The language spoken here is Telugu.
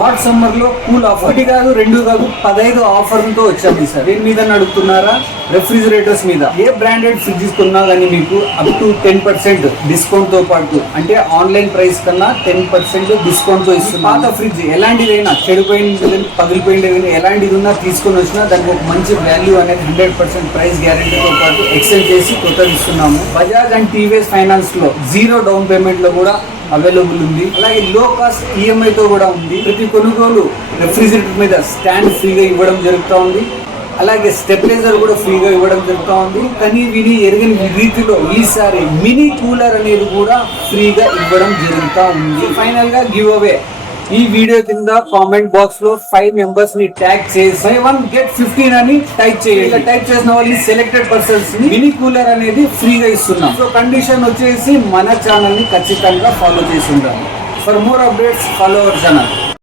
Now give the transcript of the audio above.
హాట్ సమ్మర్ లో కూల్ ఆఫర్ ఒకటి కాదు రెండు కాదు 15 ఆఫర్లతో వచ్చాము సార్. దీని మీద అడుగుతున్నారా? రెఫ్రిజిరేటర్స్ మీద ఏ బ్రాండెడ్ ఫ్రిడ్జ్ కొన్నా కానీ మీకు అప్ టు 10% డిస్కౌంట్ తో పాటు, అంటే ఆన్లైన్ ప్రైస్ కన్నా 10% డిస్కౌంట్ తో ఇస్తుంది. పాత ఫ్రిడ్జ్ ఎలాంటిదైనా చెడిపోయింది పగిలిపోయింది ఎలాంటిది ఉన్నా తీసుకొని వచ్చినా దానికి ఒక మంచి వాల్యూ అనేది 100% ప్రైస్ గ్యారెంటీతో పాటు ఎక్స్చేంజ్ చేసి కొత్తది ఇస్తున్నాము. బజాజ్ అండ్ టీవీఎస్ ఫైనాన్స్ లో 0 డౌన్ పేమెంట్ లో కూడా అవైలబుల్ ఉంది. అలాగే లో కాస్ట్ ఈఎంఐ తో కూడా ఉంది. ప్రతి కొనుగోలు రెఫ్రిజిరేటర్ మీద స్టాండ్ ఫ్రీగా ఇవ్వడం జరుగుతూ ఉంది. అలాగే స్టెబిలైజర్ కూడా ఫ్రీగా ఇవ్వడం జరుగుతూ ఉంది. కానీ విని ఎరగని రీతిలో ఈసారి మినీ కూలర్ అనేది కూడా ఫ్రీగా ఇవ్వడం జరుగుతూ ఉంది. ఫైనల్ గా గివ్ అవే ఈ వీడియో కింద కామెంట్ బాక్స్ లో 5 మెంబర్స్ ని ట్యాగ్ చేసి బై 1 గెట్ 15 అని టైప్ చేయండి. ఇలా టైప్ చేసిన వాళ్ళని సెలెక్టెడ్ పర్సన్స్ ని మినీ కూలర్ అనేది ఫ్రీగా ఇస్తున్నాం. సో కండిషన్ వచ్చేసి మన ఛానల్ ని ఖచ్చితంగా ఫాలో చేసి ఉండాలి. For more updates follow our channel.